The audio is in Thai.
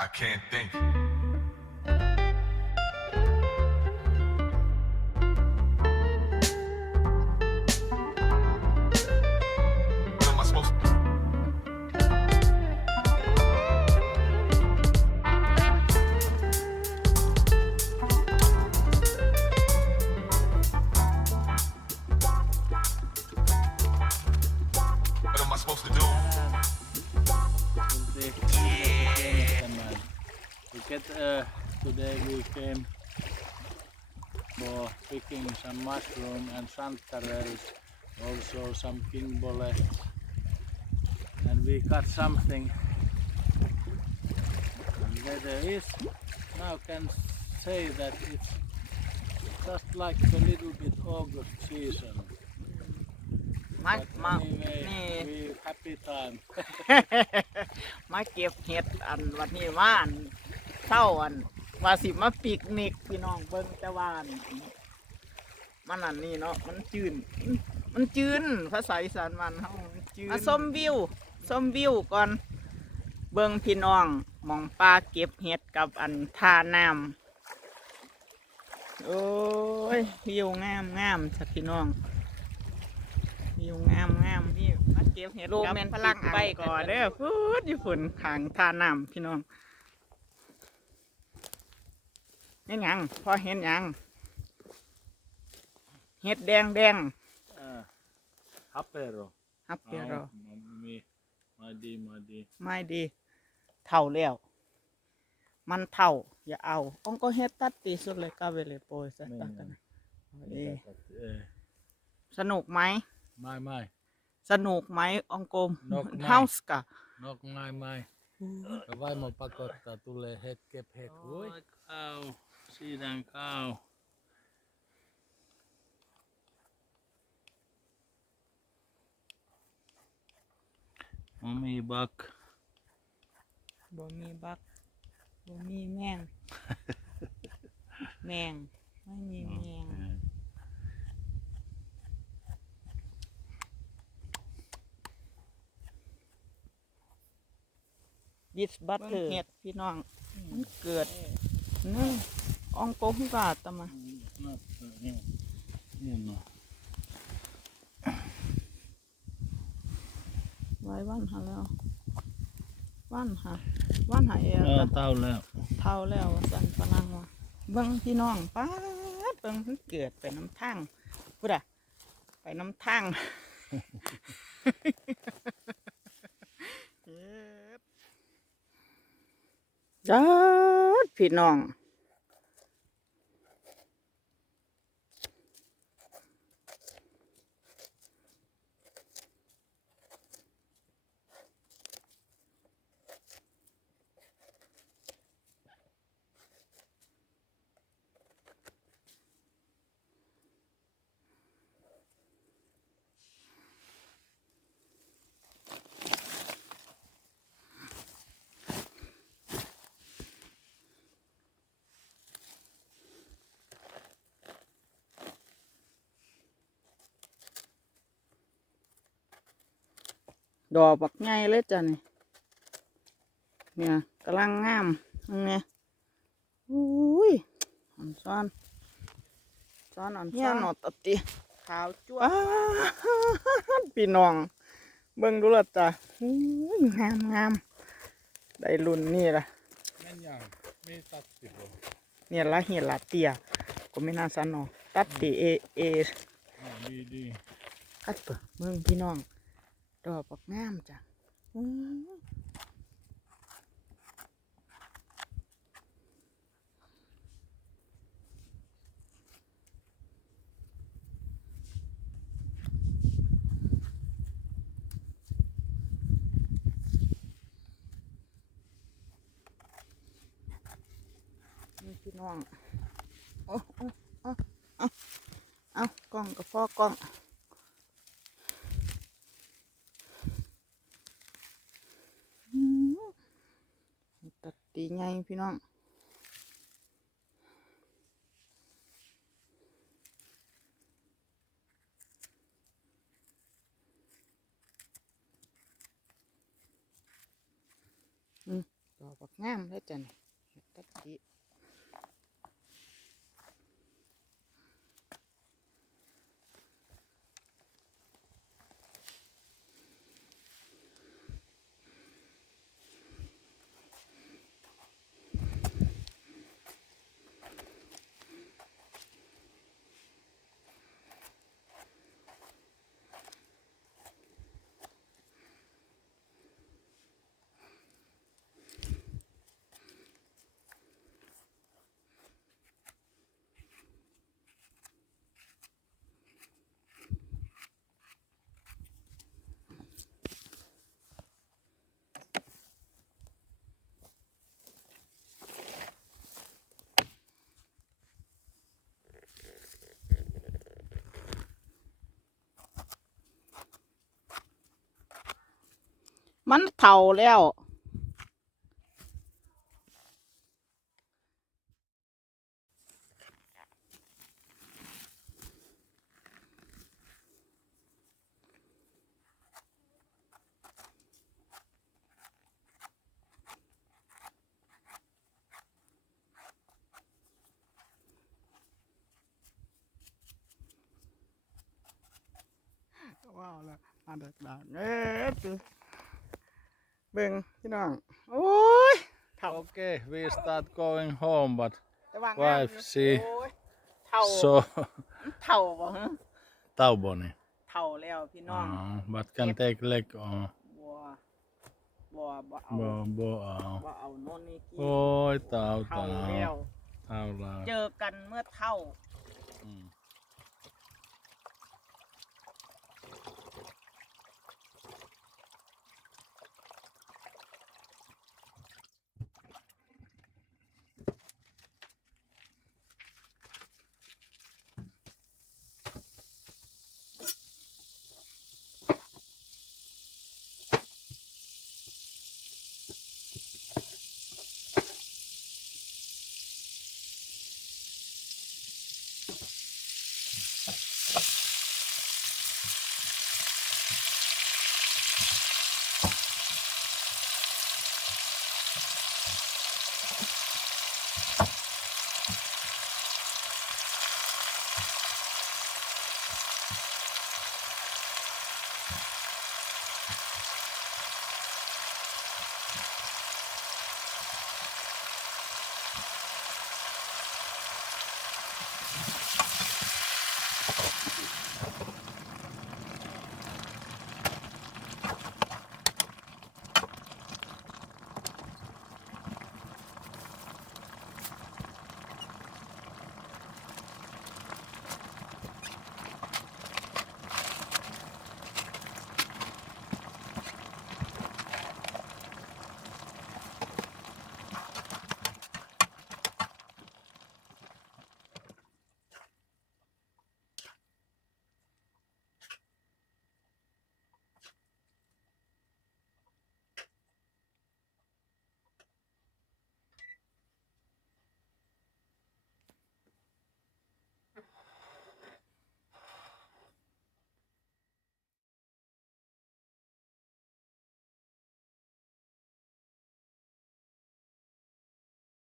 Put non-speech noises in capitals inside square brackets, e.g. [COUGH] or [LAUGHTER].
I can't think. today we came for picking some mushroom and santarells, also some kingbole, and we got something. And where there is now can say that it's just like a little bit August season. มา But มา anyway, นี่ we happy time. [LAUGHS] มาเก็บเห็ดอันวันนี้ว่านเศร้าอัน ว่าสิมาปิกนิกพี่น้องเบิ่งแต่ว่าอันมันอันนี้เนาะมันจืนมันจืนภาษาอีสานมันเฮาจืนมาส้มวิวส้มวิวก่อน เบิ่งพี่น้องมองปลาเก็บเห็ดกับอันท่าน้ำโอ้ยวิวงามงามสักพี่น้องวิวงามงามนี่มาเก็บเห็ดโรแมนพลังไปก่อนเด้อพูดอยู่ฝุ่นขางท่าน้ำพี่น้อง เห็นหยังพอเห็นหยังเห็ดแดงแดง Uh, hapero. ฮับเปียรอมีมาดีมาดีไม่ดี เท่าแล้ว มันเท่า อย่าเอาองก็เฮ็ดตัดตีสุดเลยก็เวเลยโปรยซะตักกันนะเอ้ยเออสนุกไหมไม่ไม่สนุกไหมองโกมนกไม่ เฮาส์กะนกไม่ไม่แต่ว่ามาปรากฏตาตุเลเห็ดเก็บเห็ดโอ้ยข้าวสีแดงข้าวมันมีบักบ่มีบักบ่มีแมง แมงไม่มีแมงดิสบัตเตอร์เห็ดพี่น้อง มันเกิดนี่ออง โกฮุกาตะมาน่าเนี่ยเนี่ยเนาะไว้วันหาแล้ววันหาวันหาเอเออร์เต้าแล้วเท่าแล้วว่าสันฝรั่งว่าเบิ่งพี่น้องป้าดเบิ่งมันเกิดไปน้ำทางพูดอะไปน้ำทางเฮ็ดจ้าดพี่น้อง ดอกบักใหญ่เลยจ้ะนี่เนี่ยกำลังงามนั่นไงอุ้ยอ่อนซ้อนซ้อนอ่อนซ้อนหนอดตะติขาวจ้วดพี่น้อง เบิ่งดูละจ้ะอุ้ยงามงามได้รุ่นนี่ละแม่นยังไม่ตัดสิบหรอเนี่ยละเหียละเตียก็ไม่น่าสันเนอตัดตีเอเออ่าดีดีคัดเปิดเมืองพี่น้อง ดอกบักงามจ้ะพี่น้องโอ้โอ้โอ้เอาเอากล้องกับฟอกล้อง อืม ตัดตีไงพี่น้องอืมดอกบักงามเลยจ้ะนี่เห็ด มันเท่าแล้ว ว้าวแล้วมาดักดักเอ๊ะ เบิ่งพี่น้อง โอ้ยเท่า Okay, we start going home, but แต่ว่างาม wife อยู่ see โอ้ยเท่า so เท่าบ่ฮะ tauboni. เท่าแล้วพี่น้อง Uh, but can take leg or บัวบัวบ่เอา bo bo uh. บ่เอาโน่นนี่กิน Oi tau เท่า tau แล้ว tau la. เจอกันเมื่อเท่า Mm.